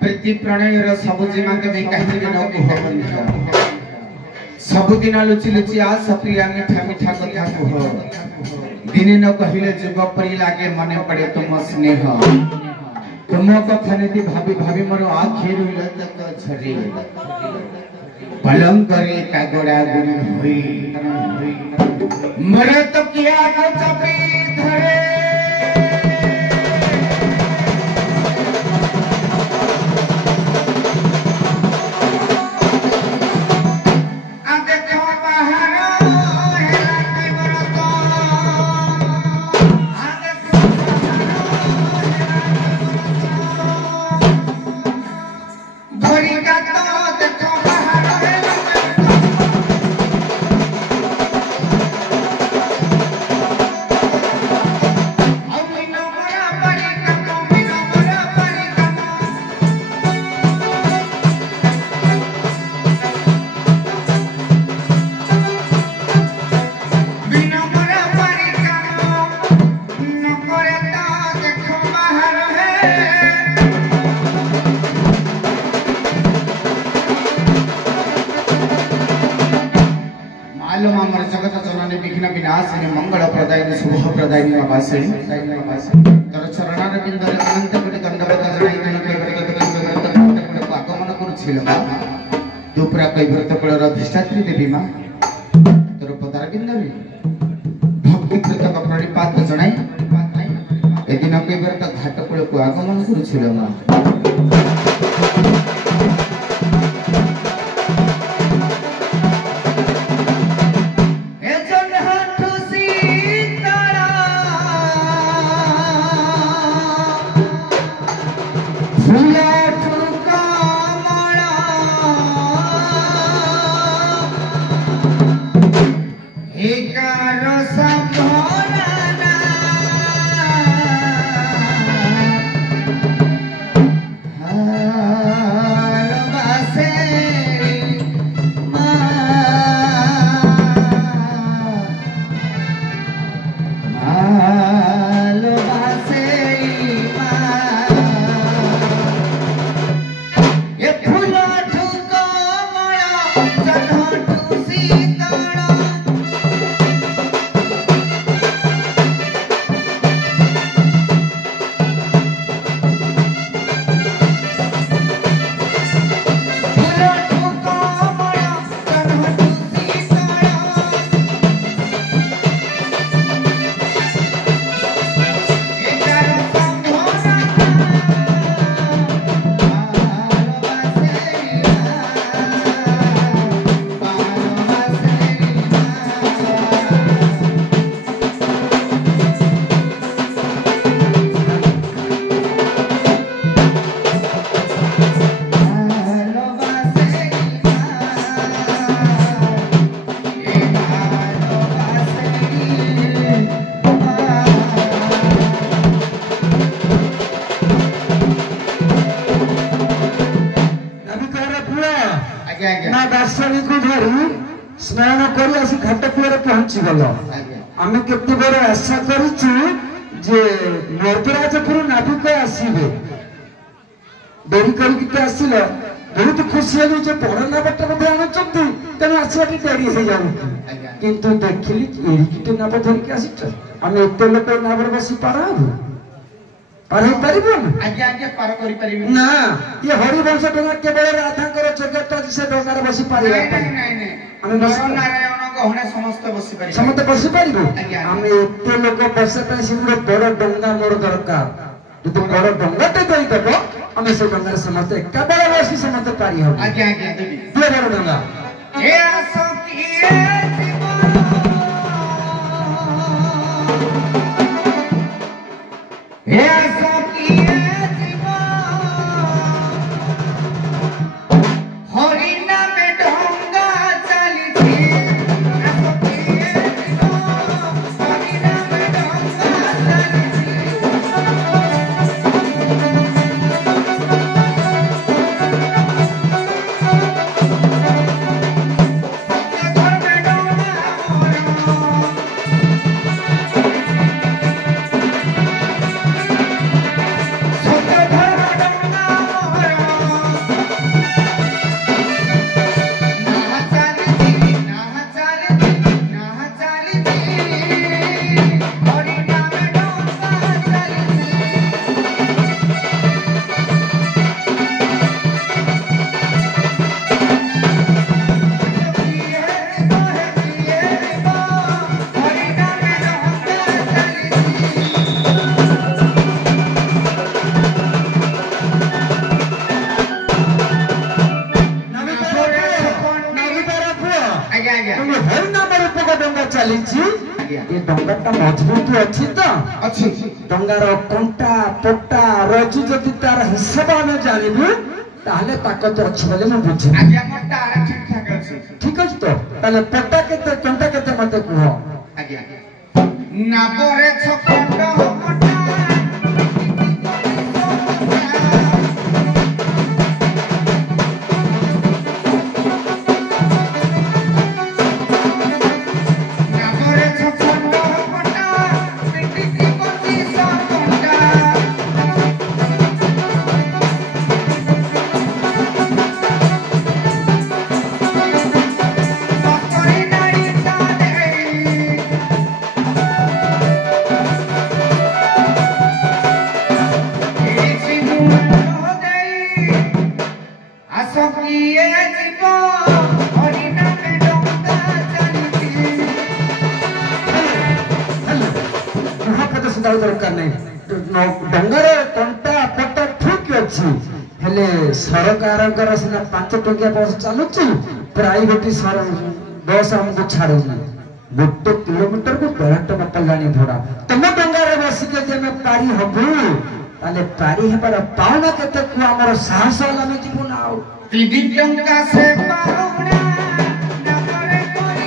प्रीति प्रणय सबुजिमा के कहीं न कुह सबुदिन लुचि लुचि आ सप्रिया मिठा मिठा कथा कुह दिने न कहिले जुग परी लागे मने पड़े तुम स्नेह तुम कथा नीति भाभी भाभी मोर आखिर लतक झरे पलंग करे कागड़ा गुण होई मरे तो किया को चपी धरे मंगल प्रदायिनी शुभ प्रदायिनी नमासिनी तर चरण बिंदर अनंत कोटि दंडवत जनाई कई को आगमन करुछिल मा दुपरा कैवर्त कुलर अधिष्ठात्री देवी मा तर पदार बिंदरे भक्ति कृतक प्रणिपात जनाई एदिन कैवर्त घाट कुल को आगमन करुछिल मा ना दार्शनिक को धरी स्नान कर घाट कूल पहुंची गल आम केते बड़ आशा करूचु जे मर्दराजपुर नाविक आसवे डेरी करके आसिल बहुत खुशी हल जो बड़ नावटा बोधे आणुंट तेणु आसवा डेरी हो जाऊँ किंतु देखिली एरिकिटे नाव धरिकी आसिच आम एत लोक नावर बसी पार पार ना ये हरिवंश डंगा केवल राधांकर जगत से डंगार बसी पार समस्त बसी पार आम एत लोक बसा बड़ डंगा मोर दरकार जो बड़ डंगाटे देदेव आम से डंगार समस्त एका बेला बसी समस्त पारि हम बड़ डंगा मजबूत अच्छी तो डंगार कंटा पट्टा रजी जदि तार हिसाब आम जानबू ताहले ताकत अच्छी बोले मैं बुझे ठीक अच्छे तो ताले पट्टा केते कंटा केते मते कह नाबरे छकंड दरकार नहीं डंगार कंटा पट्टा ठीक अच्छी हेले सरकार सिना 5 टंकिया बस चलुची प्राइवेट बस आमको छाड़ूना 1 किलोमीटर को 1.5 टका पड़ानी भड़ा तुम डंगार बसिके जे पारी हबू ताले पारी हेबार पाउना केते को हमर साहस वाला में जीवन आउ 3 टंका से पाउना नगरे कोई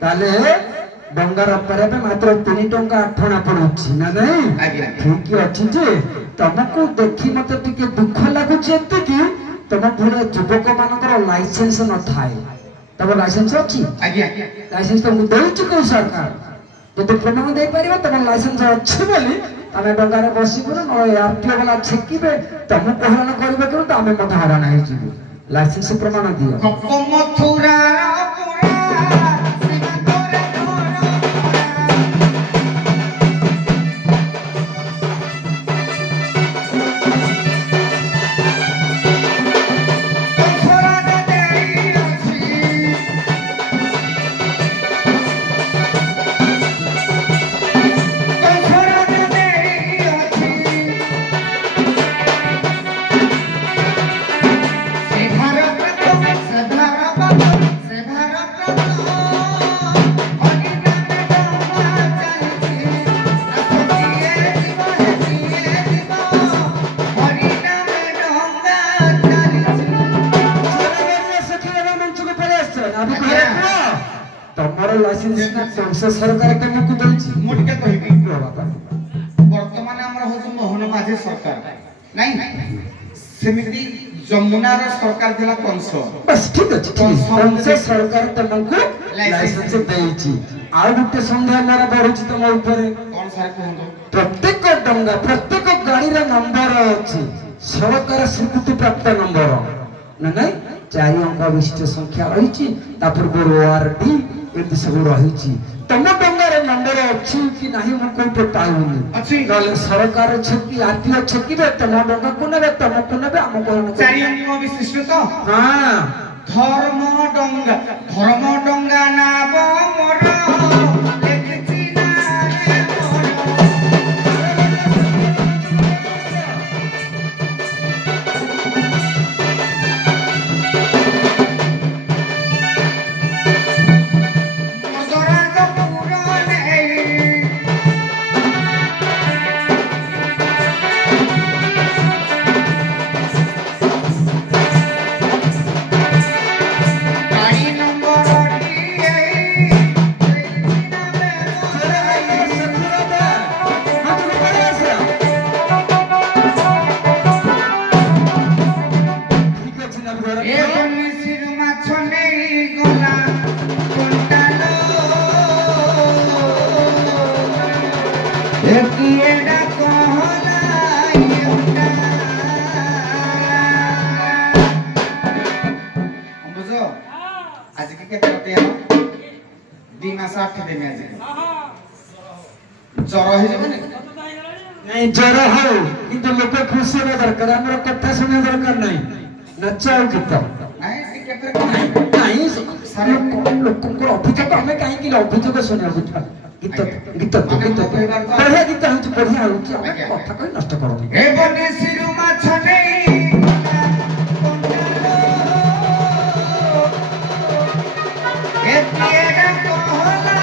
ताले डंगार पर मात्र 3 टंका 8 आना पड़ुछि ना नहीं ठीक अछि जे तुमको देखि मते टिके दुख लागुछि एते कि तुम पुरे युवक मानकर लाइसेंस न थाए तब लाइसेंस अछि लाइसेंस तो देउछि को सरकार जदि प्रमाण दे परिबा तब लाइसेंस अछि बोली आमे डंगार बसी पुरो न आरटीओ वाला छेकिबे तुम कहला करबे करू त आमे मत हराना हे जिबो लाइसेंस प्रमाण दियो कप मथुरा सरकार तुमको देछि मोटके कहबी बाबा वर्तमान हमर होछ मोहन माझे सरकार नहीं सेमिति जमुनार सरकार दिला कंस बस ठीक अछि कंस सरकार तुमको लाइसेंस देछि आ गुटे संदेह मारा बढुछि तुम ऊपर कोन सार कहंदो प्रत्येक डंगा प्रत्येक गाड़ी रा नंबर अछि सरकार स्वीकृति प्राप्त नंबर नहीं 4 अंक विशिष्ट संख्या रहिछि तापर ओआरडी एति सब रहिछि तम डंगार नंबर अछि कि नाही हम कोइ पाउनी अछि नले सरकार छकी आरटीओ छकी रे तम डंगा कोने तम कोने हम कोन 4 अंक विशिष्ट तो हां धर्म डंगा नाम मोर लेखछि ना रे नहीं जरा हो किंतु लोक खुशी होना दरकार हमर कथा सुनना दरकार नहीं नचा गीत नहीं टिकट नहीं सारे लोक को अभियोग हमें काहे कि अभियोग सुना बुझा गीत गीत गीत बढ़िया गीत होची बढ़िया होची कथा कोई नष्ट करो ए बने सिरु माछ नहीं ए तेरा कोहला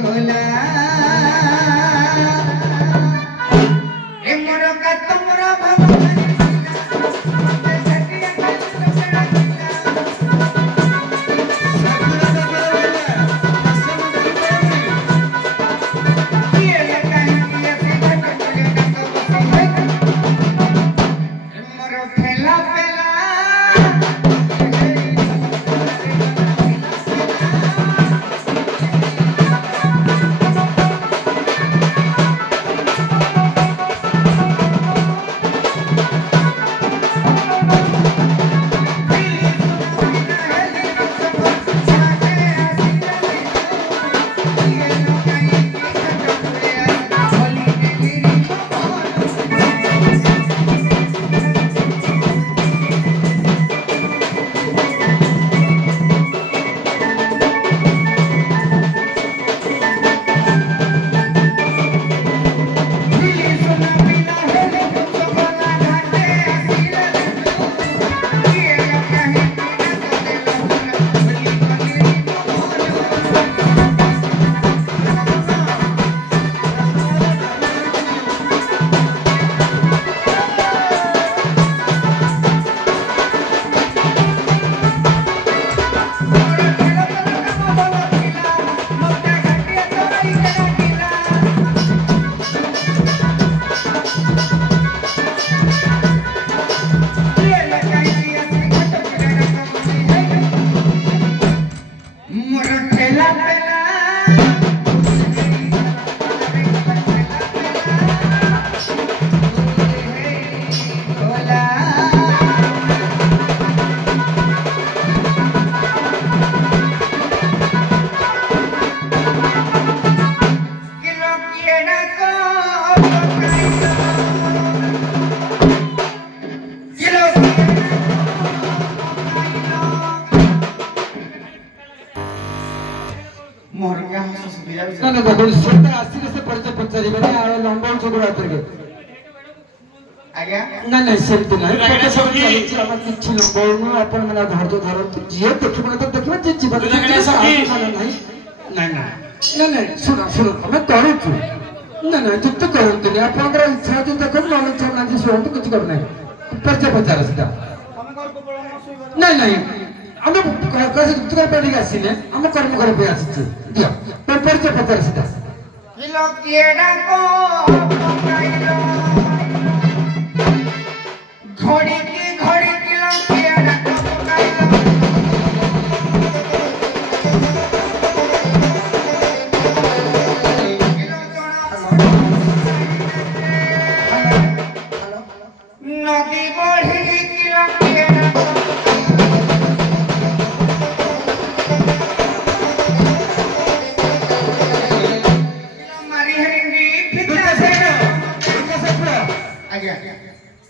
गोला ए मोर का तुमरा भगवान ना ना देखो सेटा आसी से परिचय पचारी बने आ लंबा झगड़ा आतरगे आज्ञा ना ना सेमती ना पचास चलिछि हम किछि लंबा अपन मना धरतो धरतो जे देखबो तो देखबो जे जीवन नहीं ना ना ना ना सुनो सुनो हमें करू छु ना ना जुक्त करंतु नहीं आपनकर इच्छा जो देखो मन इच्छा ना जी सोंत कुछ कर नहीं परिचय पचार सीधा नहीं नहीं हम कैसे जुक्त कर पड़ी आसीने हम कर्म कर पे आसी दियो परिचय पचार सीधा किलो केड़ा को पकाइलो घोड़ी किलो केड़ा को पकाइलो नदी बढ़ी किलो केड़ा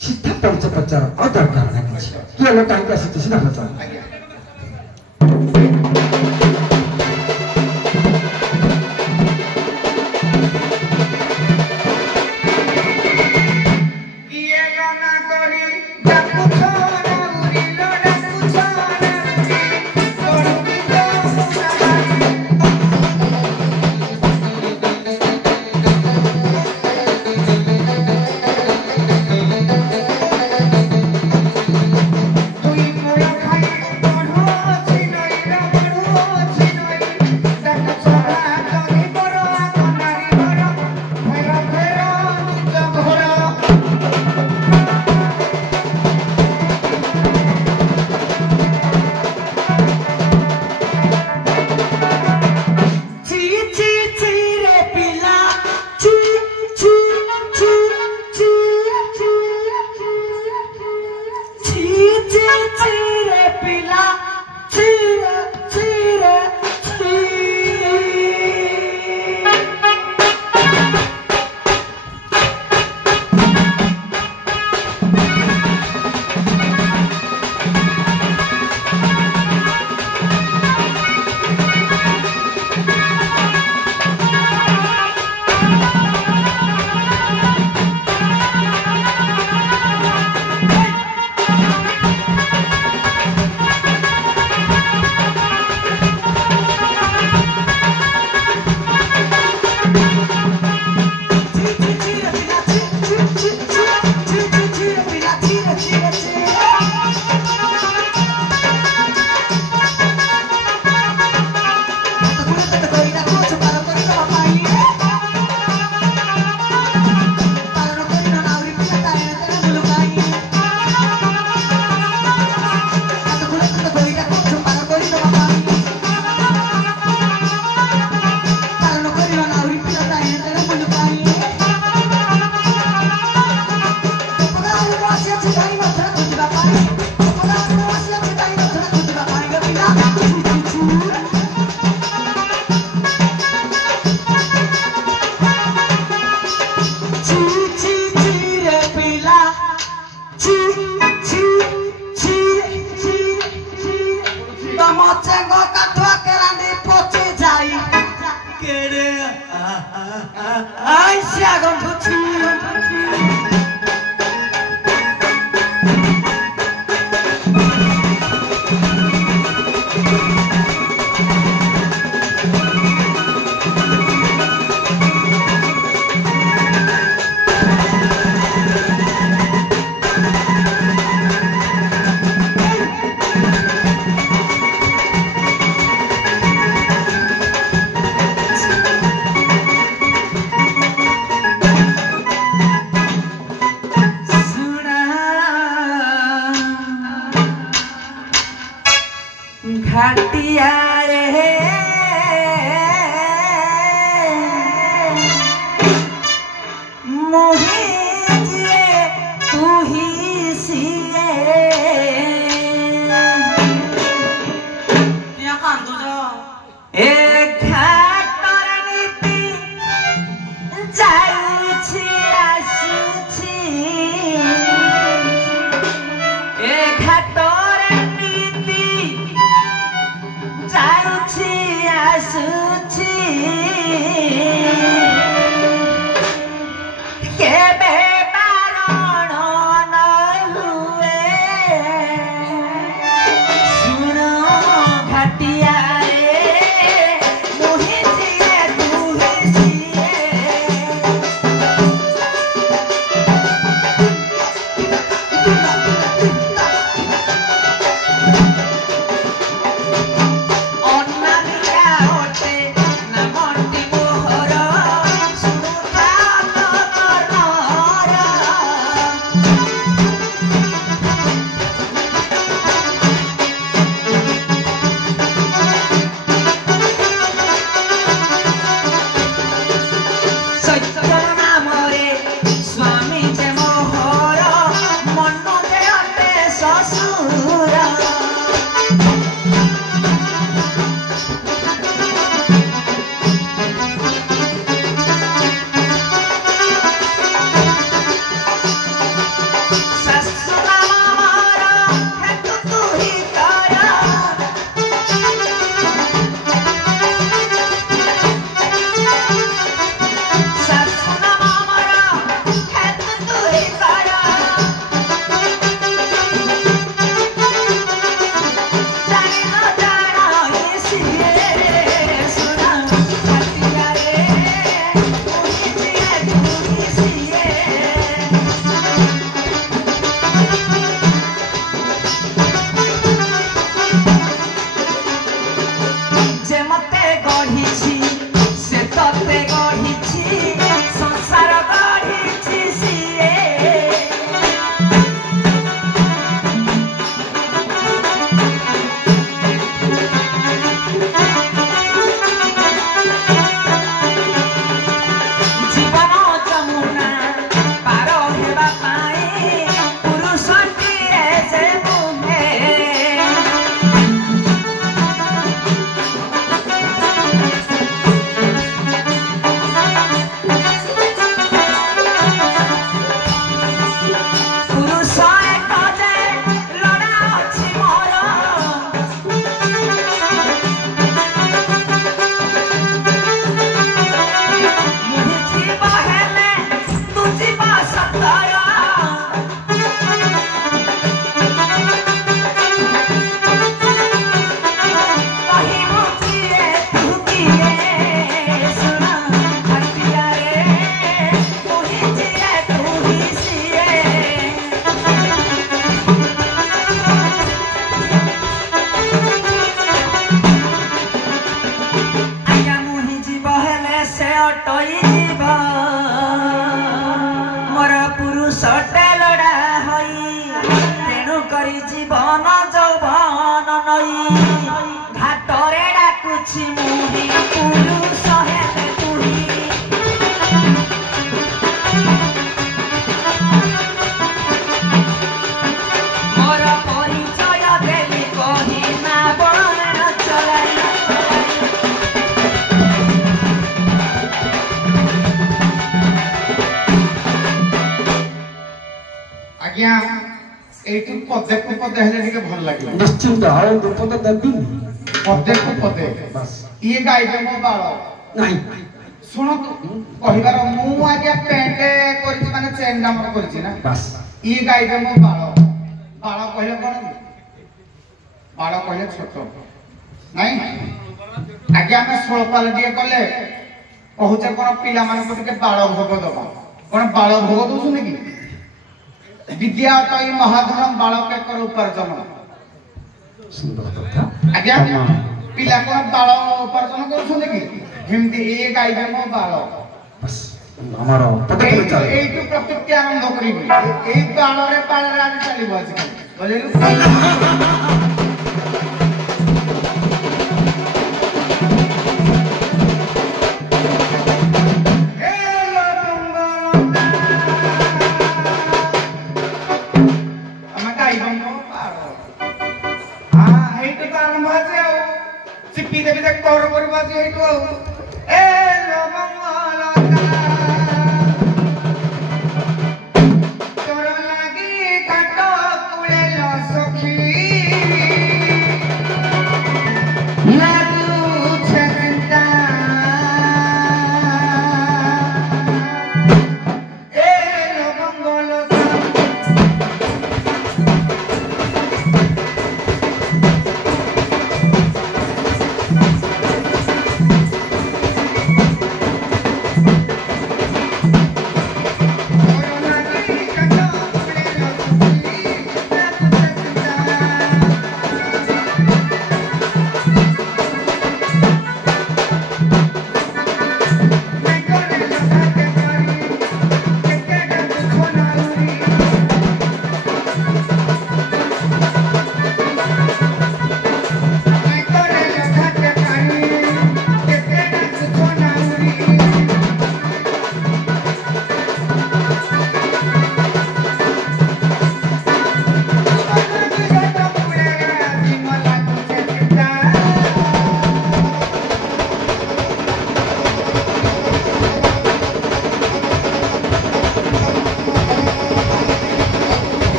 सीधा परिचय पचार और दरकार नहीं किए लोग टाइम का सीधा पचार तुई मोरा खाई ଆମ ଚେଙ୍ଗ କାଠୁଆ କେରାଣ୍ଡି ପଚି ଯାଇ କେଡେ ଆଇସିଆ ଗନ୍ଧୁଛି घाटिया रे मोही जिए तू ही सिए क्या कांदो जो एक घाटर नीति जाउछि आसुछि एक घाटर नीति जाउछि आसुछि केबे बारण न हुए सुन घाटिया रे मोहि जिए तू ही जिए এইটু পদে কু পদে হেলে টিকে ভাল লাগিব নিশ্চিন্ত ଆଉ দুপଦ ଦେବିନି ପଦେ କୁ ପଦେ ବାସ୍ ଇଏ ଗାଇବେ ମୋ ବାଳ ନାହିଁ ଶୁଣନ୍ତୁ କହିବାର ମୁଁ ଆଜ୍ଞା ପେଣ୍ଟ କରିଛି ମାନେ ଚେନ୍ ଆମର କରିଛି ନା ବାସ୍ ଇଏ ଗାଇବେ ମୋ ବାଳ ବାଳ କହିଲେ କଣ କି ବାଳ କହିଲେ ଛୋଟ ନାଇଁ ଆଜ୍ଞା ଆମେ ଷୋଳପାଲ ଟିକେ କଲେ କହୁଛେ କଣ ପିଲାମାନଙ୍କୁ ଟିକେ ବାଳ ଭୋଗ ଦବା କଣ ବାଳ ଭୋଗ ଦଉଛନ୍ତି କି ବିଦ୍ୟା ଅଟଇ ମହାଧନ ବାଳ କେକର ଉପାର୍ଜନ ସୁନ୍ଦର କଥା ଆଜ୍ଞା ପିଲା କଣ ବାଳ ଉପାର୍ଜନ କରୁଛନ୍ତି କି ଯେମିତି ଇଏ ଗାଇବେ ମୋ ବାଳ ବାସ୍ ଆମର ପଦକ୍ଷେପ ଚାଲେ এইটু প্রত্যেকটি আরম্ভ করিবি এই বালরে পালরে আজ চালিব আজকাল বলিলু চিপি দেবি দেখ কর করিব আজ এইটু এ লবঙ্গলতা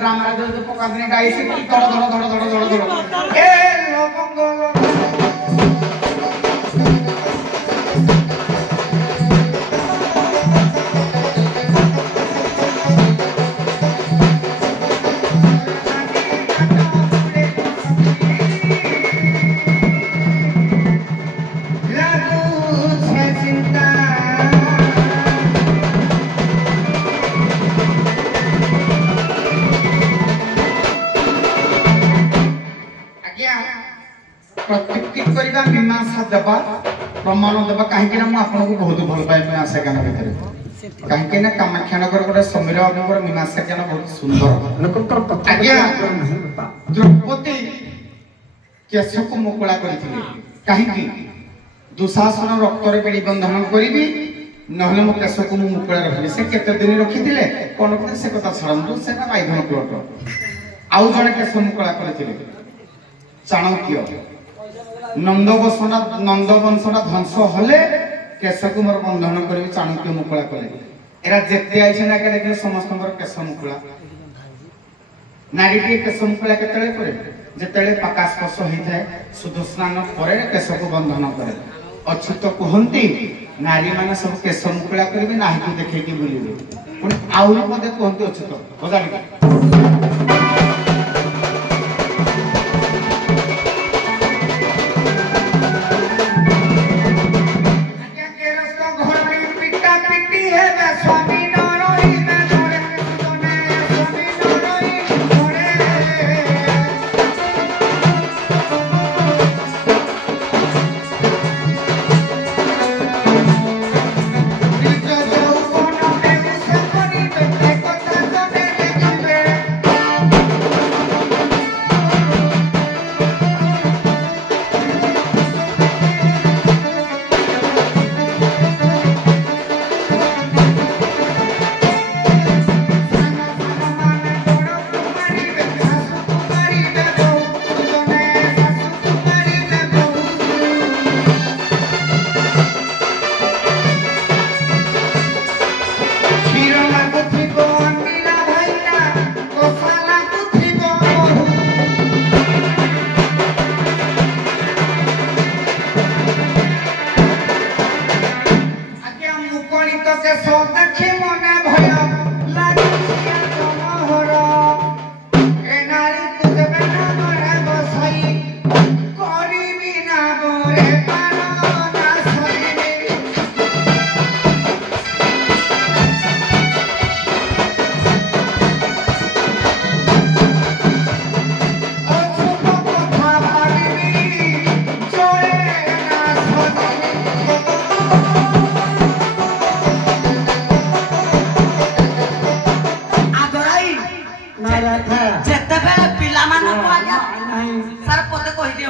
ड्रामा जो पकाने गाई से धड़ धड़ धड़ धड़ धड़ धड़ ए लवंगल प्रत्युक्ति करबा मीमांसा देबा प्रमाण देबा काहे कि हम आपन को बहुत भल पाए मीमांसा ज्ञान भीतर काहे कि ना कामाख्यानगर गोटे समीर अग्निवर मीमांसा ज्ञान बहुत सुंदर लोकंतर पत्र आज्ञा नहीं बापा द्रौपदी केश को मुकुला करथिले काहे कि दुशासन रक्त रे बेड़ी बंधन करिबी नहले मो केश को मुकुला रखबी से केते दिन रखिथिले कोन को से कथा छरंदु से ना बाइधन प्लॉट आउ जने केश मुकुला करथिले चाणक्य नंदवंशना ध्वंस हले केश कुमार बंधन करी चाणक्य मुकुला कले एरा जेते आइछ ना के देखले समस्त केश मुकुला नारी के केश मुकुला केतले करे जेतेले प्रकाश होई थाए शुद्ध स्नान करे केश को बंधन करे अच्युत कहंती नारी माने सब केश मुकुला करबे नाही को देखे की बुलिबे पुनी आउरी मते कहंती अच्युत बजाली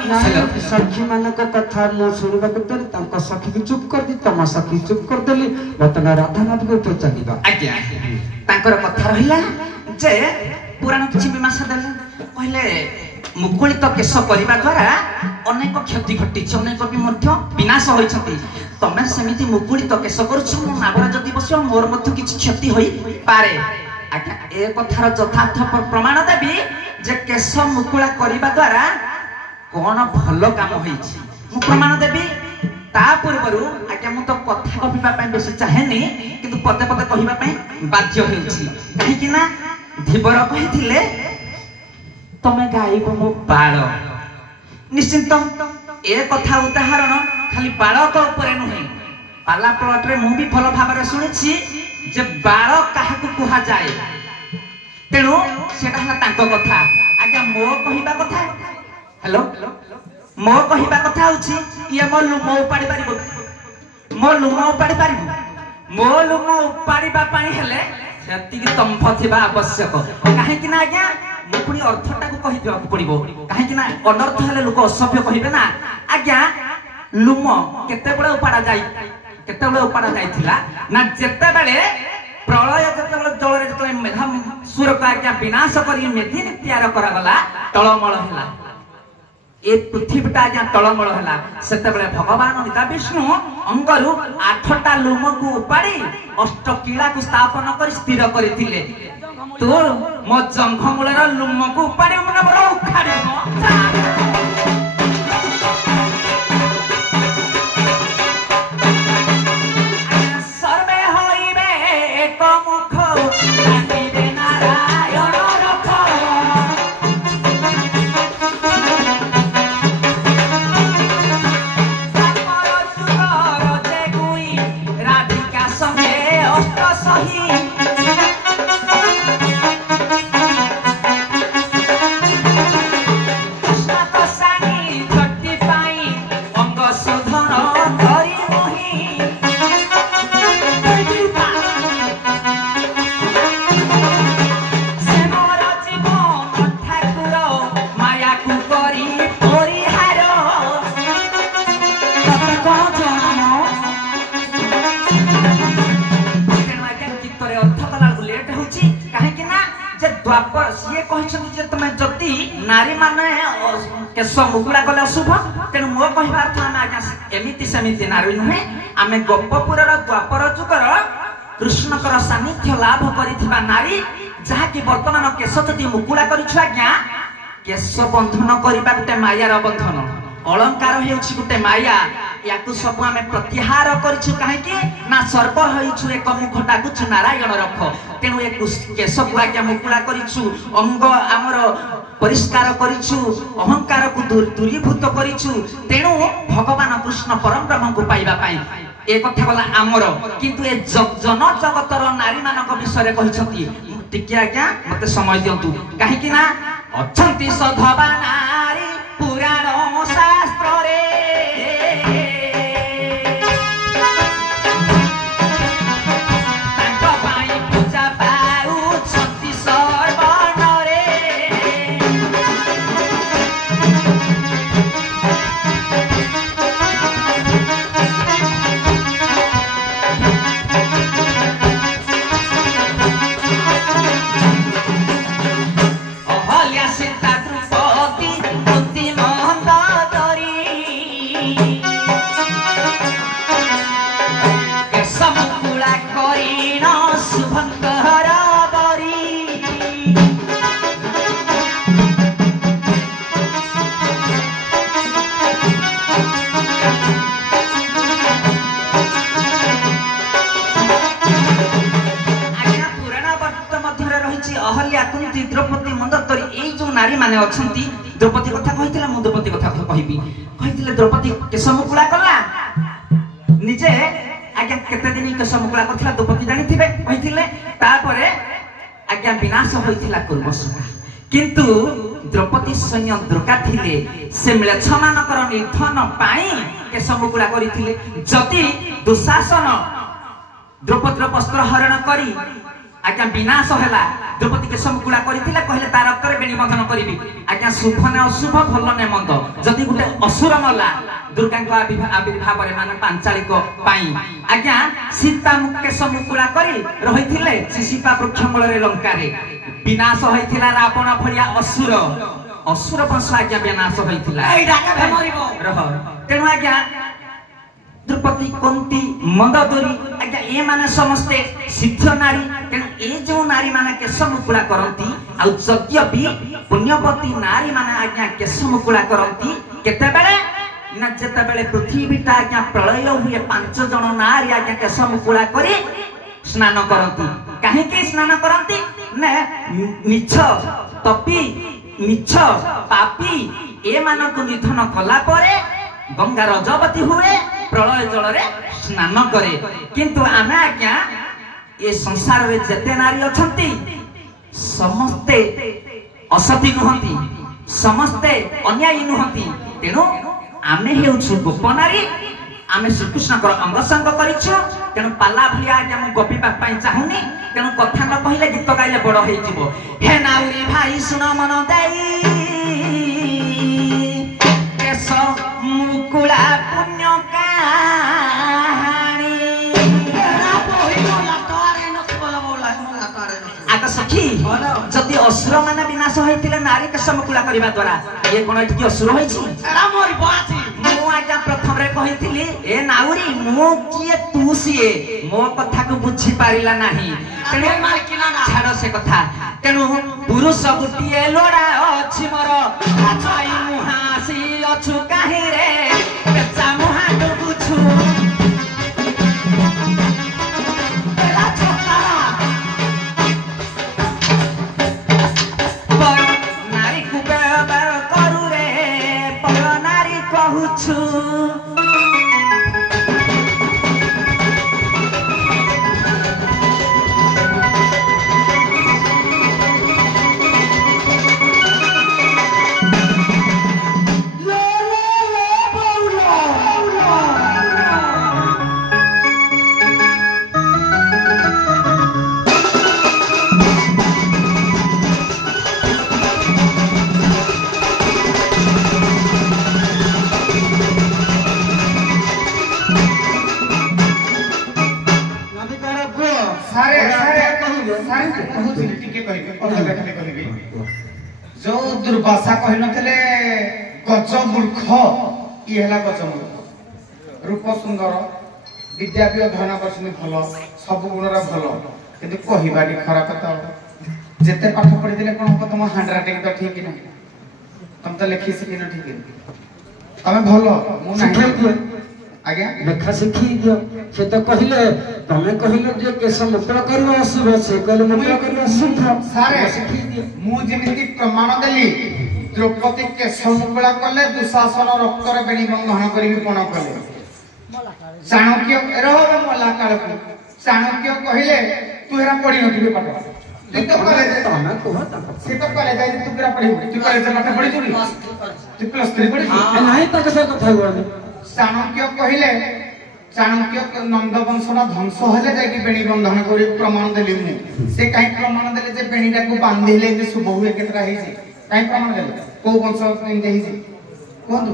सखी मान कथा मु शुणा सखी की चुप कर दी तम सखी चुप करदेली बर्तमान राधा नाथ को चलिए आज्ञा तांकर कथा रहिला जे पुराण किछि मीमांस देले कहले मुकुलित केश करबा द्वारा अनेक क्षति घटिछ अनेक भी मध्य विनाश होइछथि तमे सेमिति मुकुलित केश करूछ मो नाभरा जदि बसियो मोर मध्य किछि क्षति होई पारे आज्ञा ए कथार यथार्थ प्रमाण देबी जे केश मुकुला करबा द्वारा कोन भलो काम होइछि मु प्रमाण देबी ता पूर्वरु आज्ञा मु तो कथा कहिबा पय बेसी चाहेनी किंतु पदे पदे कहिबा पय बाध्य होइछि काहे कि ना धीबर कहिथिले तमे गाइब मो बाळ निश्चित ए कथा उदाहरण खाली बाळक ऊपर नुहे पाला प्लॉट रे मु भी भल भाबरे सुनिछि जे बाळ काहाकु कुहा जाय तेनु सेटा हला तांको कथा आज्ञा मो कहिबा कथा हेलो मो कहिबा कथा होछि ये मो लुमो उपाड़ी पारिबो मो लुमो उपाड़ी पारिबो मो लुमो उपाड़ीबा पई हेले सेति की तंभ थिबा आवश्यक काहे कि ना आज्ञा मु पुनी अर्थटा को कहि देबा पड़िबो काहे कि ना अनर्थ हेले लोक असभ्य कहिबे ना आज्ञा लुमो केते बळे उपाड़ा जाइथिला ना जेते बेले प्रलय जेते बेले जळरे जेते मेघा सुर का आज्ञा विनाश करी मेधिन तैयार करा गला तळमळ हैला ए पृथ्वीटा आज्ञा तळमळ हैला सेते बेले भगवान निता विष्णु अंगरु 8टा लुम को उपाड़ी अष्टकीला को स्थापन करी स्थिर करिथिले तो मो जंघ मूलर लुम को उपाड़ी मन बड़ उखाड़ी नारी माने केश मुकुला कले अशुभ तेणु मो कहबार था आज्ञा एमिति सेमिति नारी नुहे आमे गोपपुरर द्वापर जुगर कृष्णकर सानिध्य लाभ करिथिबा नारी जहा कि वर्तमान केश जदि मुकुला करिछु आज्ञा केश बंधन करिबा गुटे मायार बंधन अलंकार हेउछि गुटे माया याकु सब आमे प्रत्याहार करिछु काहे कि ना सर्प होइछु एक मुखटा कुछु नारायण रख तेणु ए केश आज्ञा मुकुला करिछु अंग हमर परिष्कार करिछु अहंकार को दूरीभूत करिछु तेणु भगवान कृष्ण परम ब्रह्म को पाइबा पाई ए कथा गला आमर किंतु ए जन जगतर नारी मानक विषय कहिसथि टिके आज्ञा मते समय दियंतु काहे कि ना अछंती सधवा नारी पुराण शास्त्र रे द्रौपदी मंदोदरी ए जो नारी माने अछंती द्रौपदी कथा कहितला मु द्रौपदी कथा कहिबी कहितले द्रौपदी केश मुकुला कला निजे आज्ञा केते दिन केश मुकुला करथिला द्रौपदी जानि थिबे कहितले तापरे आज्ञा विनाश होइथिला कुर्मसुरा किंतु द्रौपदी सैन्य दुर्गा थिले से मिलेछ मानकर निधन पाई केश मुकुला करिथिले जति दुशासन द्रौपदीर वस्त्र हरण करी आज्ञा विनाश है द्रौपदी केश मुकुला करथिले कहले तार रक्तरे बेणी बंधन करिबी आज्ञा शुभ ने अशुभ भल ने मंद जदि गुटे असुर मला दुर्गा को आविर्भाव रे माने पांचालिक पाई आज्ञा सीता केश मुकुला करी रहिथिले शिशिपा वृक्ष मूल रे लंका रे विनाश होइथिला रावण भलिया असुर असुर वंश आज्ञा विनाश होइथिला एई डाका भे मरिबो रह तेनु आज्ञा द्रौपदी कुंती मंदोदरी आज्ञा ए माने समस्ते सिद्ध नारी तेणु ए जो नारी माने केश मुकुला करती आ यद्यपि पुण्यवती नारी माने आज्ञा केश मुकुला करती केते बेले ना जेते बेले पृथ्वीटा आज्ञा प्रलय हुए 5 जन नारी आज्ञा केश मुकुला करी स्नान करती काहे के स्नान करती ने मिछ तपी मिछ पापी ए मानको निधन कला परे गंगा रजवती हुए प्रलय जल रे स्नान करे किंतु आमे आज्ञा ये संसार रे जते नारी अछंती समस्ते असती नुहंती समस्ते अन्यायी नुहंती तेनु आमे हेउछु गोप नारी आमे श्रीकृष्ण कर अंग संग करिछु तेनु पाला भलिया आज्ञा मु गोपी पाई चाहुनी तेनु कथा न कहिले गीत गाइले बड़ होई जिवो हे नाउरी भाई सुन मन देई केश मुकुला पुण्य कहानी आग सखी जदि असुर माने विनाश होइतिले नारी केश मुकुला करिबा द्वारा ये कोन एठी असुर होइछि एरा मोर बाची मु आज्ञा प्रथम रे कहिथिली ए नाउरी मु किए तू सिए मो कथा को बुझी पारिला नाही तेनु मार किला ना छाड़ से कथा तेनु पुरुष गुटिए लोड़ा अछि मोर छाई मुहासी अछु काहे रे पेचा मुहा डुबुछु एरा छोटा पर नारी को बेबर करू रे पर नारी कहूछु जो दुर्वासा कहि नथले गज मूर्ख ई हला गज मूर्ख रूप सुंदर विद्या भी अध्ययन करछनी भलो सब गुणरा भलो किंतु कहिबानी खरा कथा जेते पाठ पढि दिले कोन को तुम हैंड राइटिंग तो ठीक नै तुम तो लिखि सिखि न ठीक तमे भलो मु नाही आज्ञा लेखा शिखी दियो से तो कहिले तमे कहिले जे केश मुकुला करबो अशुभ से कहले मुकुला करबो शुभ सारे शिखी दियो मु जेमिति प्रमाण देली द्रौपदी केश मुकुला कले दुशासन रक्त रे बेणी बंधन करी कोन कले चाणक्य रहो मला काल को चाणक्य कहिले तू हेरा पढी नथिबे पाठ तू तो कॉलेज तमे कहो ता से तो कॉलेज जाई तू केरा पढी तू कॉलेज पाठ पढी जुडी तू प्लस 3 पढी नाही तक से कथा बोलनी चाणक्य कहिले चाणक्य नंद वंशना ध्वंस हेले जाई बेणी बंधन करी प्रमाण देली मु से काई प्रमाण देले जे बेणीटा को बांधिले जे शुभ हुए केतरा हे जे काई प्रमाण देले को वंश इन हे जे कोंदु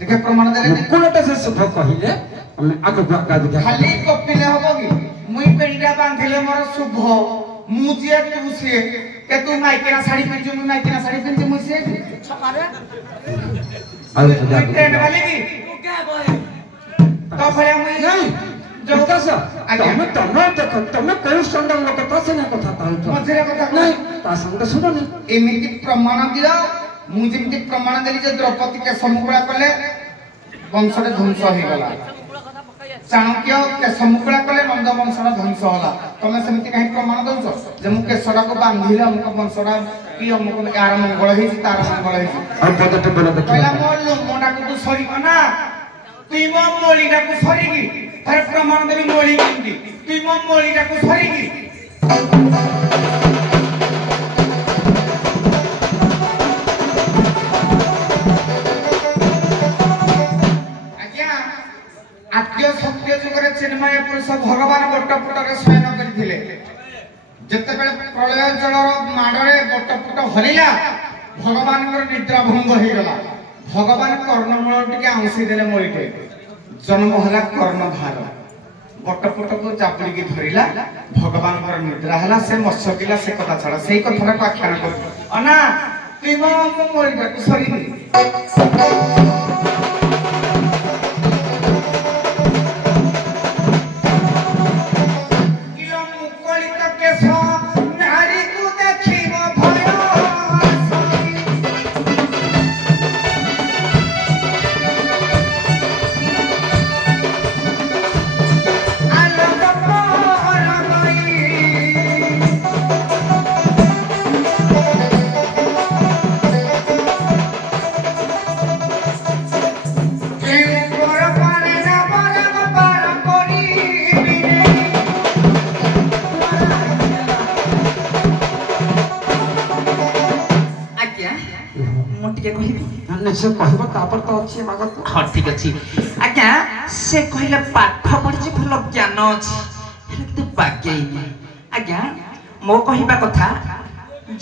देखे प्रमाण देले कोनटा से शुभ कहिले हम आगो का दिखा खाली कपिले हबो कि मुई बेणीटा बांधिले मोर शुभ मु जे तू से के तू माइकेना साड़ी पिंजु मु माइकेना साड़ी पिंजु मु से छपारे आउ तो जा ट्रेन वाली की के बोले तो भले मुई नहीं जो विकास तमे देखो तमे कोन संदर्भ लोक तो से ना कथा कहू मझरे कथा नहीं ता संग सुननी एमिति प्रमाण दियो मु जेमिति प्रमाण देली जे द्रौपदी के समुकुला कले वंशरे ध्वंस हो गला चाणक्य के समुकुला कले नंद वंशर ध्वंस होला तमे समिति काहे प्रमाण दउछो जे मु के सडा को बांधिले हमको वंशरा की हमको कार मंगल हेछि तार मंगल हेछि अब पदटे बोला देखो पहिला मोल मोडा को सरी ना तुई मो मोलीटा को सरीगी तार प्रमाण देबी मोली बिंदी तुई मो मोलीटा को सरीगी आज्ञा सत्य जुगरे चिन्मय पुरुष भगवान बट्टपुटरे शयन करिथिले ଯେତେବେଳେ ପ୍ରଳୟ ଜଳର ମାଡ଼ରେ ବଟପଟ ହଲିଲା ଭଗବାନଙ୍କର ନିଦ୍ରା ଭଙ୍ଗ ହେଇଗଲା। ଭଗବାନ କର୍ଣ୍ଣମୂଳ ଟିକେ ଆଉଁସି ଦେଲେ ମଳିଟେ ଜନ୍ମ ହେଲା କର୍ଣ୍ଣଧାର। ବଟପଟକୁ ଚାପୁଡ଼ିକି ଧରିଲା ଭଗବାନଙ୍କର ନିଦ୍ରା ହେଲା। ସେ ମତ୍ସ୍ୟ ପିଲା ସେ କଥା ଛାଡ଼ ସେଇ କଥାଟାକୁ ଆଖ୍ୟାନ କରୁ ଅନା ତୁଇ ମୋ ମଳିଟାକୁ ସରିନି से कहबो तापर तो अछि मागत हां ठीक अछि आज्ञा से कहले पाठ पढि भल ज्ञान अछि हेले बागे आज्ञा मो कहिबा कथा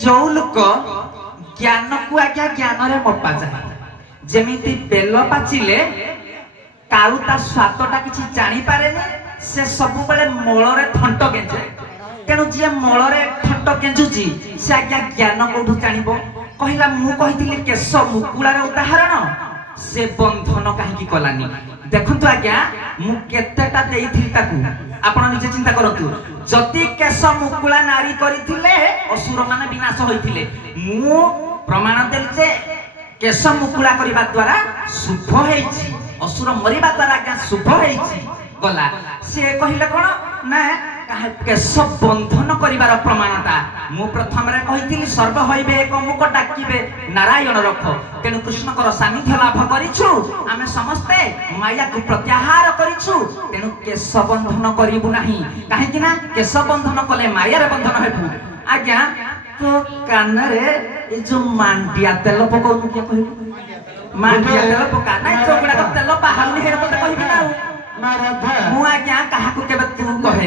जो लोक ज्ञान को आज्ञा ज्ञान रे मपा जाय जेमिति बेल पाचिले काउ ता स्वादटा किछि जानि पारेनी से सब बेले मोळ रे ठंट गेंजे तेनु जे मोळ रे ठंट गेंजुची से आज्ञा ज्ञान कोठु जानिबो कहला मु कहिथिले केश मुकुलार उदाहरण से बंधन काहे कलानी देखंतु आज्ञा मु केतेटा देइथिल ताकू आपण निजे चिंता करंतु जति केश मुकुला नारी करिथिले असुर माने विनाश होइथिले मु प्रमाण देल जे केश मुकुला करिबा द्वारा शुभ हेछि असुर मरिबा द्वारा आज्ञा शुभ हेछि गला से कहिले कोन ना केश बंधन करिवार प्रमाणता मु प्रथम रे कहिथिली सर्व होइबे एक मुख डाकिबे नारायण रख तेनु कृष्ण कर सानिध्य लाभ करिछु आमे समस्ते माया को प्रत्याहार करिछु तेनु केश बंधन करिबु नाही काहे कि ना केश बंधन कले माया रे बंधन हेबु आज्ञा तो कान रे ए जो मांडिया तेल पकोनु के कहिबु मांडिया तेल पका नै चोकड़ा तेल बाहर नि हेर मते कहिबि ना मु आज्ञा काहा को केबे तू कहे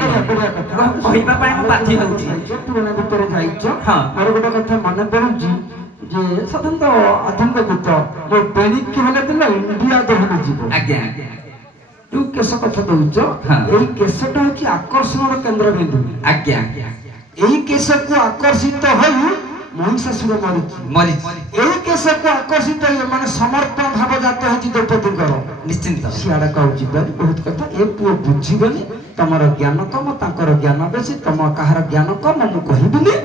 कहिबा पय मु बाध्य होउची तुलना भितर जाइछो हां मोर गोटे कथा मन पड़ुची जे साधारणत आधुनिक गीत जो बेणी के हले दिला इंडिया दहन जीव आज्ञा तू केस कथा दउछो एई केसटा कि आकर्षण केंद्र बिंदु आज्ञा एई केस को आकर्षित होई महिषासुर मरी एई केस को आकर्षित होई माने समर्पण भाव जात है द्रौपदी कर निश्चिंत सियाडा कहउची बहुत कथा ए पुओ बुझिबनी तमर ज्ञान कम ताकर ज्ञान बेसी तम कहार ज्ञान कम मु कहिबिनी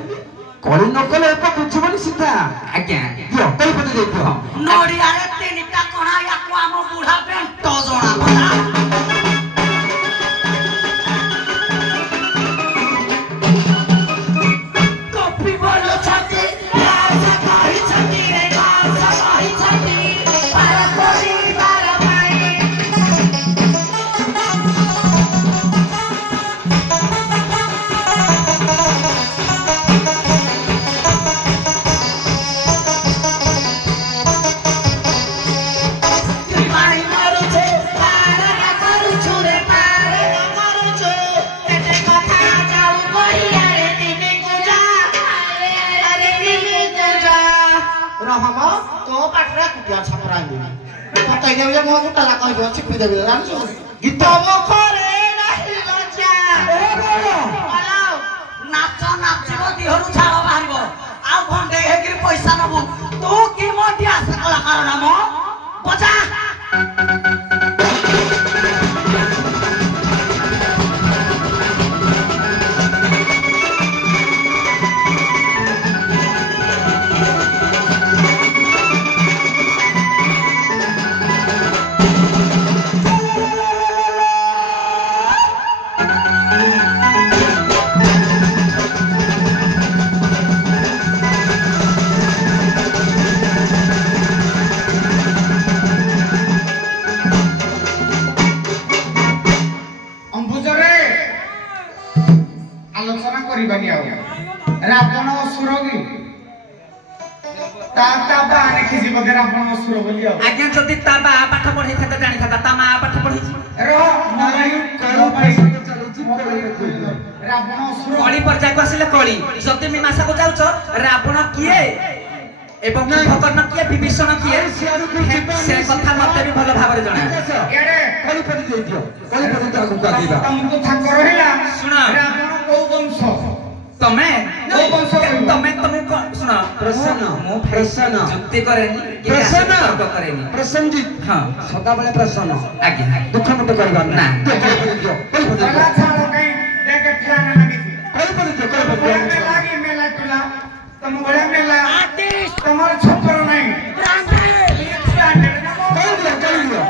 कଳି न कले एक बुझिबनी सीधा आज्ञा यो कहि पते देखो नोडिया रे तीनटा कोणा या को हम बुढ़ा पेंट जणा बना कॉपी बोलो छाती राजा कहि छाती रे राजा कहि छाती पारा कोरी बारा भाई गीत नाच नाचिब दिहरु झाଳ ବାହାରିବ ଆଉ ଘଣ୍ଟେ ହେଇକିରି ପଇସା ନବୁ ତୁ କି ମଟିଆ କଳାକାର ନାମ ବଜା रावण असुर की ता बा नेखि जी बगे रावण असुर बोली आज्ञा जदी ता बा पाठ पढै था जानि था ता मा पाठ पढै रो मलाई करो भाई चलो जी ରାବଣ ଅସୁର କଳି ପର୍ଯ୍ୟାୟକୁ ଆସିଲେ କଳି ଯଦି ମୀମାଂସାକୁ ଯାଉଛ ରାବଣ କିଏ ଏବଂ କୁମ୍ଭକର୍ଣ୍ଣ କିଏ ବିଭୀଷଣ କିଏ ସେ କଥା ମତେ ବି ଭଲ ଭାବରେ ଜଣା। କଳିପତି ଦେଇଦିଅ କଳିପତି ଆଗକୁ ଆଗେଇବା। ତମକୁ ଥାକ ରହିଲା ଶୁଣ ରାବଣ କୋଉ ବଂଶ ତମେ କୋଉ ବଂଶ ତମେ ଶୁଣ ପ୍ରସନ୍ନ ମୁଁ ପ୍ରସନ୍ନ ଯୁକ୍ତି କରେନି ପ୍ରସନ୍ନ ତର୍କ କରେନି ପ୍ରସନ୍ନଜିତ ହଁ ସଦାବେଳେ ପ୍ରସନ୍ନ ଆଜ୍ଞା ଦୁଃଖ ମୁକ୍ତ କରିବାର ନା। କଳିପତି ଦିଅ କଳିପତି ଦିଅ ଗଲା ଛାଡ଼ କାଇଁ ଦେଖେ ଫ୍ୟାନ ଲାଗିଛି କଳିପତି ଦିଅ ତମ କଳିପତି ଭଳିଆ ଦିଅ। ଲାଗି ମେଲା ପିଲା ତମ ଭଳିଆ ମେଲା ତମର ଛପର ନାହିଁ କଳି ଦିଅ କଳି ଦିଅ।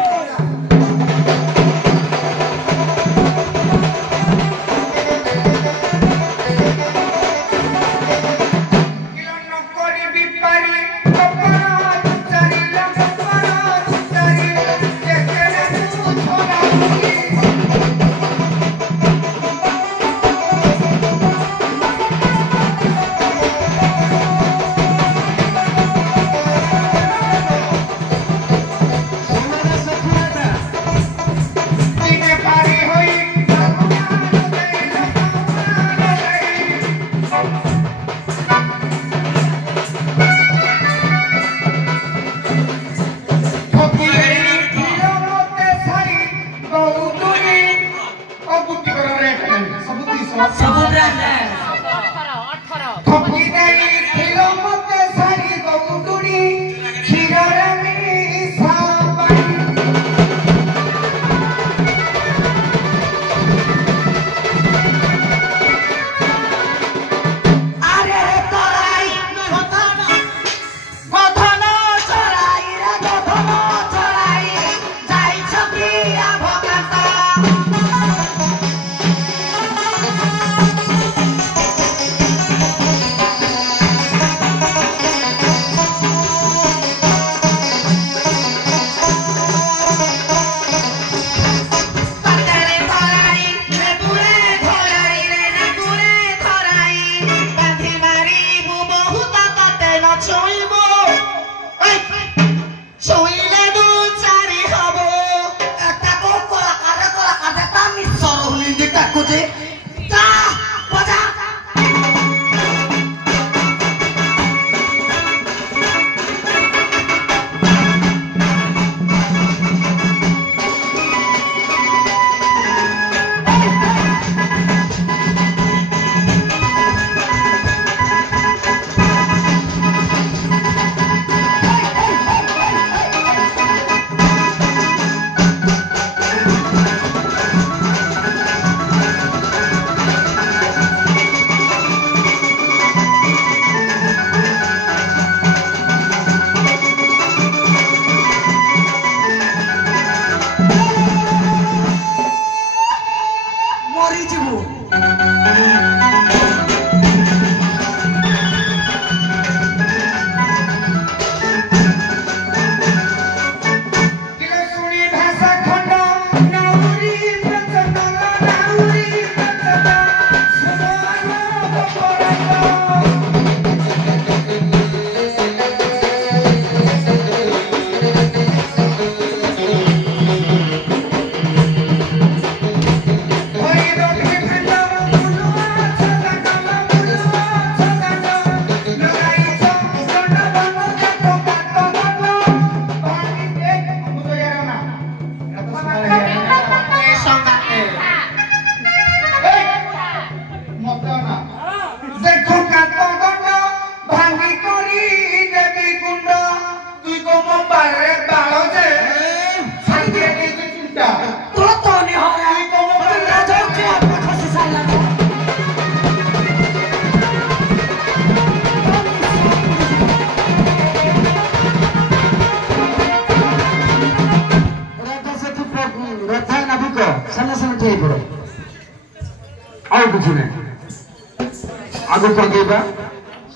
आगे आगे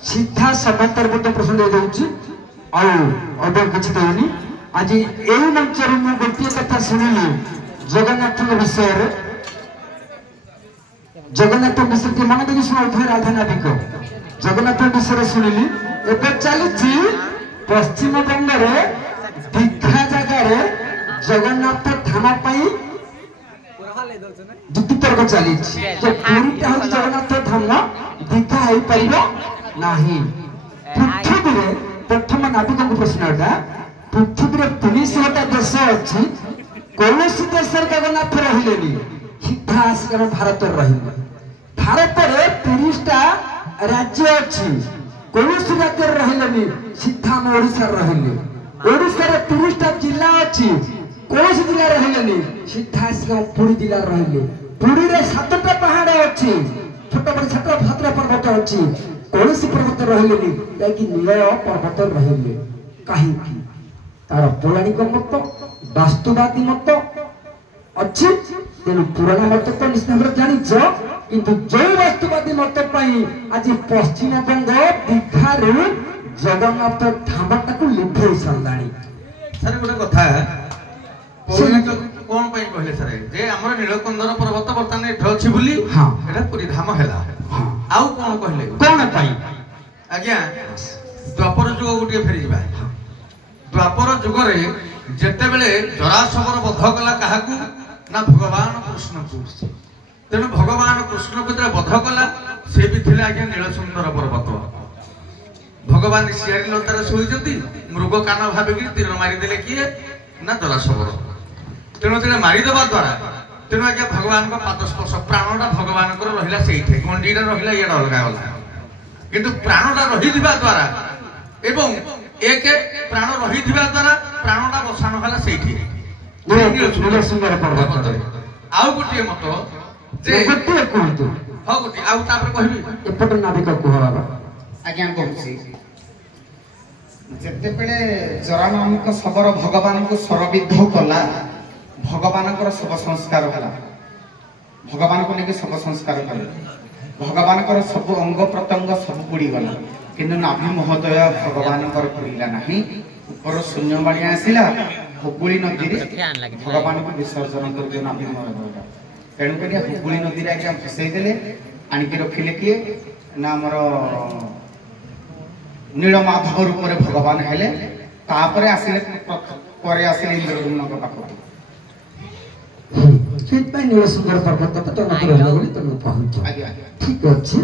सीधा समांतर गोटे प्रश्न दे दूची अदर किसी देनी आज यही मंच मुझे गोटे कथा शुणिली जगन्नाथ विषय जगन्नाथ विषय मन देखिए शुणुथे राधा नाविक जगन्नाथ विषय शुणिली एवं चली पश्चिम बंग दीघा जगार जगन्नाथ थाना ଯୁକ୍ତି ତର୍କ ଚାଲିଛି ଯେ ପୁରୀଟା ହଉଛି ଜଗନ୍ନାଥ ଧାମ, ଦୀଘା ହେଇପାରିବ ନାହିଁ। ପୃଥିବୀରେ ପ୍ରଥମ ନାବିକଙ୍କ ପ୍ରଶ୍ନଟା, ପୃଥିବୀରେ 30ଟା ଦେଶ ଅଛି, କୌଣସି ଦେଶରେ ଜଗନ୍ନାଥ ରହିଲେନି, ସିଧା ଆସିକି ଆମ ଭାରତରେ ରହିଲେ। ଭାରତରେ 30ଟା ରାଜ୍ୟ ଅଛି, କୌଣସି ରାଜ୍ୟରେ ରହିଲେନି, ସିଧା ଆମ ଓଡ଼ିଶାରେ ରହିଲେ। ଓଡ଼ିଶାରେ 30ଟା ଜିଲ୍ଲା ଅଛି, କୌଣସି ଜିଲ୍ଲା ରହିଲେନି, ସିଧା ଆସିକି ଆମ ପୁରୀ ଜିଲ୍ଲାରେ ରହିଲେ। ପୁରୀରେ 7ଟା ପାହାଡ଼ ଅଛି, ଛୋଟ ବଡ଼ 7ଟା ପର୍ବତ ଅଛି, କୌଣସି ପର୍ବତ ରହିଲେନି, ଯାଇକି ନୀଳ ପର୍ବତରେ ରହିଲେ। କାହିଁକି? ତାର ପୌରାଣିକ ମତ, ବାସ୍ତୁବାଦୀ ମତ ଅଛି। ତେଣୁ ପୁରାଣ ମତ ତ ନିଶ୍ଚିତ ଭାବରେ ଜାଣିଛ, କିନ୍ତୁ ଯୋଉ ବାସ୍ତୁବାଦୀ ମତ ପାଇଁ ଆଜି ପଶ୍ଚିମବଙ୍ଗ ଦୀଘାରୁ ଜଗନ୍ନାଥ ଧାମଟାକୁ ଲିଭେଇ ସାରିଲାଣି। ସାର୍ ଗୋଟେ କଥା, ପୌରାଣିକ କଣ ପାଇଁ କହିଲେ ସାର୍ ଯେ ଆମର ନୀଳକନ୍ଦର ପର୍ବତ ବର୍ତ୍ତମାନ ଏଠି ଅଛି ବୋଲି ଏଟା ପୁରୀ ଧାମ ହେଲା, ଆଉ କଣ କହିଲେ କଣ ପାଇଁ? ଆଜ୍ଞା ଦ୍ୱାପର ଯୁଗ ଗୋଟିଏ ଫେରିଯିବା। ଦ୍ୱାପର ଯୁଗରେ ଯେତେବେଳେ ଜରାସବର ବଧ କଲା କାହାକୁ ନା ଭଗବାନ କୃଷ୍ଣକୁ, ତେଣୁ ଭଗବାନ କୃଷ୍ଣକୁ ଯେତେବେଳେ ବଧ କଲା ସେ ବି ଥିଲେ ଆଜ୍ଞା ନୀଳସୁନ୍ଦର ପର୍ବତ। ଭଗବାନ ଶିଆଳି ଲତାରେ ଶୋଇଛନ୍ତି, ମୃଗ କାନ ଭାବିକି ତୀର ମାରିଦେଲେ କିଏ ନା ଜରାସବର। ତେଣୁ ଯେତେବେଳେ ମାରିଦେବା ଦ୍ୱାରା ତେଣୁ ଆଜ୍ଞା ଭଗବାନଙ୍କ ପାଦ ସ୍ପର୍ଶ, ପ୍ରାଣଟା ଭଗବାନଙ୍କର ରହିଲା ସେଇଠି, ଗଣ୍ଡିଟା ରହିଲା ଇଆଡେ ଅଲଗା ଗଲା। କିନ୍ତୁ ପ୍ରାଣଟା ରହିଥିବା ଦ୍ୱାରା ଏବଂ ଏକ ପ୍ରାଣ ରହିଥିବା ଦ୍ୱାରା ପ୍ରାଣଟା ବସାଣ ହେଲା ସେଇଠି ନୀଳସୁନ୍ଦର ପର୍ବତରେ। ଆଉ ଗୋଟିଏ ମତ ଯେ ଗୋଟିଏ କୁହନ୍ତୁ, ହଉ ଗୋଟିଏ ଆଉ ତାପରେ କହିବି ଏପଟେ ନାବିକ କୁହ ବାବା। ଆଜ୍ଞା କହୁଛି, ଯେତେବେଳେ ଜରା ନାମକ ଶବର ଭଗବାନଙ୍କୁ ସରବିଦ୍ଧ କଲା, ଭଗବାନଙ୍କର ଶବ ସଂସ୍କାର ହେଲା, ଭଗବାନଙ୍କୁ ନେଇକି ଶବ ସଂସ୍କାର କଲେ, ଭଗବାନଙ୍କର ସବୁ ଅଙ୍ଗ ପ୍ରତ୍ୟଙ୍ଗ ସବୁ ପୋଡ଼ିଗଲା, କିନ୍ତୁ ନାଭି ମହୋଦୟ ଭଗବାନଙ୍କର ପୋଡ଼ିଲା ନାହିଁ। ଉପର ଶୂନ୍ୟବାଣୀ ଆସିଲା, ହୁଗୁଳି ନଦୀରେ ଭଗବାନଙ୍କୁ ବିସର୍ଜନ କରିଦିଅ ନାଭି ମହୋଦୟ। ତେଣୁକରି ହୁଗୁଳି ନଦୀରେ ଆଜ୍ଞା ଭସେଇ ଦେଲେ, ଆଣିକି ରଖିଲେ କିଏ ନା ଆମର ନୀଳମାଧବ ରୂପରେ ଭଗବାନ ହେଲେ। ତାପରେ ଆସିଲେ ପରେ ଆସିଲେ ଇନ୍ଦ୍ରଦ୍ୟୁମ୍ନଙ୍କ ପାଖକୁ। ସେଇଥିପାଇଁ ନୀଳସୁନ୍ଦର ପର୍ବତଟା ତମକୁ ରହିଲା ବୋଲି ତମେ କହୁଛ। ଠିକ ଅଛି,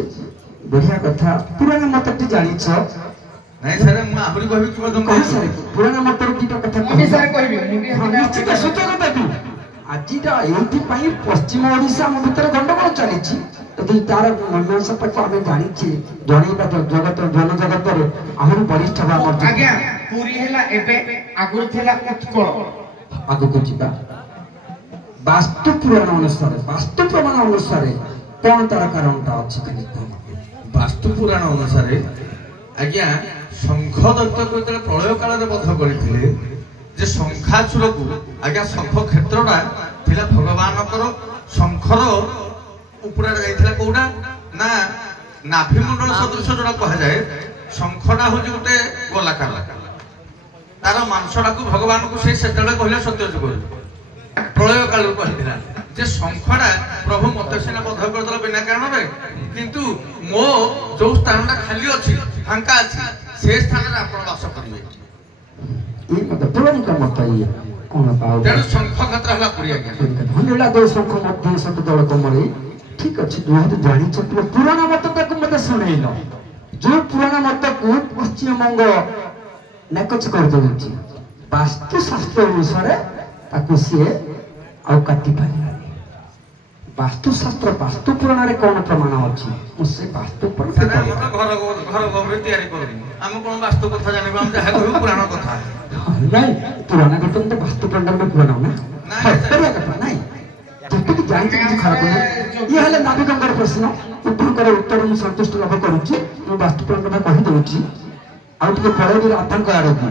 ବଢିଆ କଥା। ପୁରାଣ ମତଟି ଜାଣିଛ? ନାଇଁ ସାର୍ ମୁଁ ଆହୁରି କହିବି କି ପୁରାଣ ମତର ଦିଟା କଥା ନିଶ୍ଚିତ ସୁଯୋଗ ଦେବି। ଆଜିଟା ଏଇଥିପାଇଁ ପଶ୍ଚିମ ଓଡ଼ିଶା ଆମ ଭିତରେ ଗଣ୍ଡଗୋଳ ଚାଲିଛି। ଯଦି ତାର ମନସପାକୁ ଆମେ ଜାଣିଛେ, ଜଣେଇବା ଜଗତ ଜନ ଜଗତରେ ଆହୁରି ବରିଷ୍ଠ ଭାବ। ଆଜ୍ଞା ପୁରୀ ହେଲା ଏବେ, ଆଗରୁ ଥିଲା ଉତ୍କଳ। ଆଗକୁ ଯିବା। ବାସ୍ତୁ ପୁରାଣ ଅନୁସାରେ, ବାସ୍ତୁ ପ୍ରମାଣ ଅନୁସାରେ କଣ ତାର କାରଣଟା ଅଛି? ବାସ୍ତୁ ପୁରାଣ ଅନୁସାରେ ଆଜ୍ଞା ଶଙ୍ଖ ଦୈତ୍ୟକୁ ଯେତେବେଳେ ପ୍ରଳୟ କାଳରେ ବଧ କରିଥିଲେ, ଯେ ଶଙ୍ଖାଚୁରକୁ ଆଜ୍ଞା ଶଙ୍ଖ କ୍ଷେତ୍ରଟା ଥିଲା ଭଗବାନଙ୍କର ଶଙ୍ଖର ଉପରେ ଯାଇଥିଲା କୋଉଟା ନା ନାଭିମଣ୍ଡଳ ସଦୃଶ ଯୋଉଟା କୁହାଯାଏ। ଶଙ୍ଖଟା ହଉଛି ଗୋଟେ ଗୋଲାକାର, ତାର ମାଂସଟାକୁ ଭଗବାନଙ୍କୁ ସେ ସେତେବେଳେ କହିଲେ ସତ୍ୟ ଯୁଗରେ ପ୍ରଳୟ କାଳରୁ କହିଥିଲା ଯେ ଶଙ୍ଖଟା ପ୍ରଭୁ ମତେ ସିନା ବଧ କରିଦେଲା ବିନା କାରଣରେ, କିନ୍ତୁ ମୋ ଯୋଉ ସ୍ଥାନଟା ଖାଲି ଅଛି, ଫାଙ୍କା ଅଛି, ସେ ସ୍ଥାନରେ ଆପଣ ବାସ କରିବେ। ତେଣୁ ଶଙ୍ଖ କ୍ଷେତ୍ର ହେଲା ପୁରୀ ଆଜ୍ଞା। ଶଙ୍ଖ ମଧ୍ୟ ସବୁ ଦଳ କମଳି। ଠିକ ଅଛି, ଯେହେତୁ ଜାଣିଛ ପୁରାଣ ମତଟାକୁ ମତେ ଶୁଣେଇଲ, ଯୋଉ ପୁରାଣ ମତକୁ ପଶ୍ଚିମବଙ୍ଗ ନାକଚ କରିଦଉଛି, ବାସ୍ତୁଶାସ୍ତ୍ର ଅନୁସାରେ ତାକୁ ସିଏ ଆଉ କାଟି ପାରିଲାନି। ବାସ୍ତୁଶାସ୍ତ୍ର, ବାସ୍ତୁ ପୁରାଣରେ କଣ ପ୍ରମାଣ ଅଛି? ମୁଁ ସେ ବାସ୍ତୁ ଘର ତିଆରି କରୁନି, ଆମେ କଣ ବାସ୍ତୁ କଥା ଜାଣିବୁ? ଆମେ ଯାହା କହିବୁ ପୁରାଣ କଥା। ନାଇଁ ପୁରାଣ କଥା ତ ବାସ୍ତୁ ପୁରାଣ ପୁରାଣ ନା ନାଇଁ, ଯେତିକି ଜାଣିଛି କିଛି ଖରାପ ନାହିଁ। ଇଏ ହେଲେ ନାବିକଙ୍କର ପ୍ରଶ୍ନ, ଉଭୟଙ୍କର ଉତ୍ତର ମୁଁ ସନ୍ତୁଷ୍ଟ ଲାଭ କରୁଛି। ମୁଁ ବାସ୍ତୁ ପୁରାଣ କଥା କହିଦେଉଛି, ଆଉ ଟିକେ ପଳେଇବି ଆପଣଙ୍କ ଆଡ଼କୁ।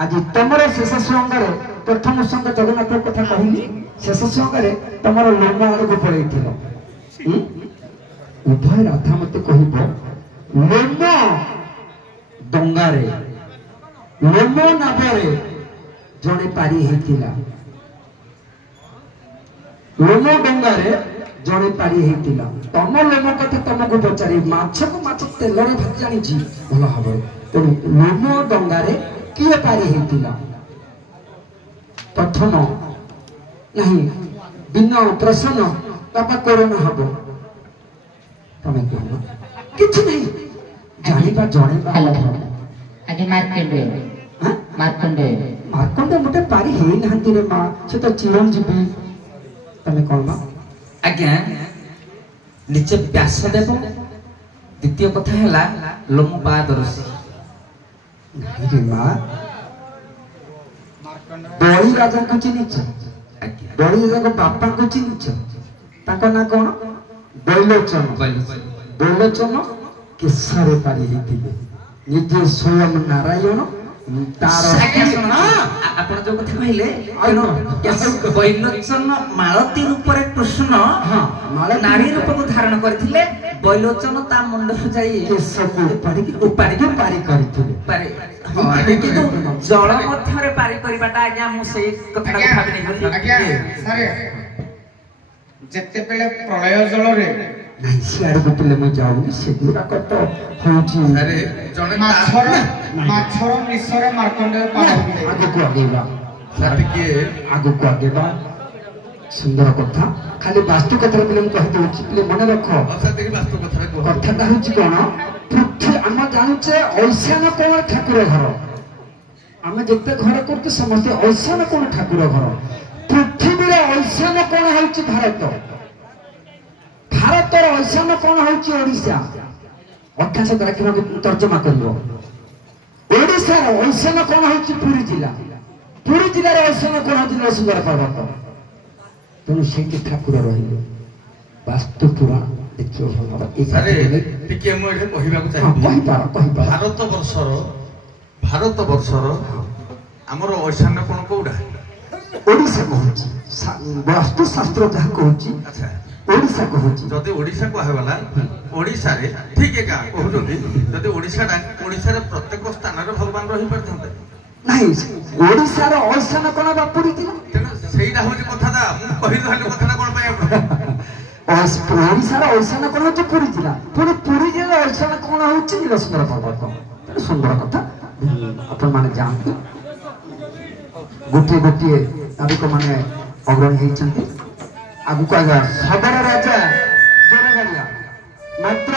ଆଜି ତମର ଶେଷ ସଙ୍ଗରେ ପ୍ରଥମ ସଙ୍ଗ ଜଗନ୍ନାଥଙ୍କ କଥା କହିଲି, ଶେଷ ସଙ୍ଗରେ ତମର ଲୋମ ଆଡ଼କୁ ପଳେଇଥିଲ। ଉଭୟ ରାଧା ମତେ କହିବ ଲୋମ ଡଙ୍ଗାରେ, ଲୋମ ନାଭରେ ଜଣେ ପାରି ହେଇଥିଲା, ଲୋମ ଡଙ୍ଗାରେ ଜଣେ ପାରି ହେଇଥିଲା। ତମ ଲୋମ କଥା ତମକୁ ପଚାରି, ମାଛକୁ ମାଛ ତେଲରେ ଭାଜି ଜାଣିଛି ଭଲ ଭାବରେ। ତେଣୁ ଲୋମ ଡଙ୍ଗାରେ କିଏ ପାରି ହେଇଥିଲା? ପ୍ରଥମ ନାହିଁ ବିନା ଅପରେସନ ବାପା କରୋନା ହବ ତମେ କହୁନ କିଛି ନାହିଁ ଜାଣିବା ଜଣେଇବା ହ୍ୟାଲୋ ଆଜ୍ଞା ମାର୍କଣ୍ଡେ ମାର୍କଣ୍ଡେ ମାର୍କଣ୍ଡେ ଗୋଟେ ପାରି ହେଇନାହାନ୍ତି ରେ ମା ସେ ତ ଚିରଞ୍ଜୀବୀ ତମେ କଣ ମା ଆଜ୍ଞା ନିଜେ ବ୍ୟାସଦେବ ଦ୍ୱିତୀୟ କଥା ହେଲା ଲୋମପାଦ ଋଷି ନାହିଁ ରେ ମା ବଳି ରାଜାଙ୍କୁ ଚିହ୍ନିଛ ବଳି ରାଜାଙ୍କ ବାପାଙ୍କୁ ଚିହ୍ନିଛ ତାଙ୍କ ନାଁ କଣ ବୈଲୋଚନ ବୈଲୋଚନ କେଶରେ ପାରି ହେଇଥିଲେ ନିଜେ ସ୍ୱୟଂ ନାରାୟଣ ତାର ଆପଣ ଯୋଉ କଥା କହିଲେ ବୈଲୋଚନ ମାଳତୀ ରୂପରେ କୃଷ୍ଣ ନାରୀ ରୂପକୁ ଧାରଣ କରିଥିଲେ ବୈଲୋଚନ ତା ମୁଣ୍ଡରୁ ଯାଇ କେଶକୁ ଉପାଡ଼ିକି ପାରି କରିଥିଲେ କିନ୍ତୁ ଜଳ ମଧ୍ୟରେ ପାରି କରିବାଟା ଆଜ୍ଞା ମୁଁ ସେଇ କଥାଟାକୁ ଭାବି ନେଇଗଲି ଯେତେବେଳେ ପ୍ରଳୟ ଜଳରେ ନାଇଁ ସିଆଡ଼କୁ ପିଲେ ମୁଁ ଯାଉନି ସେଗୁଡ଼ାକ ତ ହଉଛି ମାଛର ନିଶରେ ମାର୍କଣ୍ଡେୟ ଆଗକୁ ଆଗେଇବା ଆଗକୁ ଆଗେଇବା ସୁନ୍ଦର କଥା ଖାଲି ବାସ୍ତୁ କଥାରେ ପିଲେ ମୁଁ କହିଦେଉଛି ପିଲେ ମନେ ରଖ କଥାଟା ହଉଛି କଣ ପୃଥ୍ୱୀ ଆମେ ଜାଣୁଛେ ଐଶାନ କୋଣ ଠାକୁର ଘର ଆମେ ଯେତେ ଘର କରୁଛେ ସମସ୍ତେ ଐଶାନ କୋଣ ଠାକୁର ଘର ପୃଥିବୀର ଐଶାନ କୋଣ ହେଉଛି ଭାରତ ଭାରତର ଐଶାନ କୋଣ ହେଉଛି ଓଡ଼ିଶା ଅଠାଶ ତାରିଖକୁ ତର୍ଜମା କରିବ ଓଡ଼ିଶାର ଐଶାନ କୋଣ ହେଉଛି ପୁରୀ ଜିଲ୍ଲାର ଐଶାନ କୋଣ ହେଉଛି ନରସିଂହର ପର୍ବତ ତେଣୁ ସେଇଠି ଠାକୁର ରହିଲେ ବାସ୍ତୁ ପୁରାଣ ଦେଖିବ ଭଲ ଟିକେ ମୁଁ ଏଠି କହିବାକୁ ଚାହିଁବି ଭାରତ ବର୍ଷର ଆମର ଐଶାନ୍ୟ କୋଣ କୋଉଟା ଓଡ଼ିଶା କହୁଛି ବାସ୍ତୁ ଶାସ୍ତ୍ର ଯାହା କହୁଛି ଆଚ୍ଛା ଓଡ଼ିଶା କହୁଛି ଯଦି ଓଡ଼ିଶା କୁହାଗଲା ଓଡ଼ିଶାରେ ଠିକ ଏକା କହୁଛନ୍ତି ଯଦି ଓଡ଼ିଶାରେ ପ୍ରତ୍ୟେକ ସ୍ଥାନରେ ଭଗବାନ ରହିପାରିଥାନ୍ତେ ନାହିଁ ଓଡ଼ିଶାର ଐଶାନ କୋଣ ବା ପୁରୀ ଜିଲ୍ଲା ତେଣୁ ସେଇଟା ହଉଛି କଥାଟା ମୁଁ କହିଦେଲି କଥାଟା କଣ ପାଇଁ ଓଡ଼ିଶାର ଐଶାନ କୋଣ ହଉଛି ପୁରୀ ଜିଲ୍ଲା ପୁଣି ପୁରୀ ଜିଲ୍ଲାର ଐଶାନ କୋଣ ହଉଛି ନୀଳସୁନ୍ଦର ପର୍ବତ ତେଣୁ ସୁନ୍ଦର କଥା ଆପଣମାନେ ଯାଆନ୍ତୁ ଗୋଟିଏ ନାବିକ ମାନେ ଅଗ୍ରଣୀ ହେଇଛନ୍ତି ଆଗକୁ ଆଜ୍ଞା ଶବର ରାଜା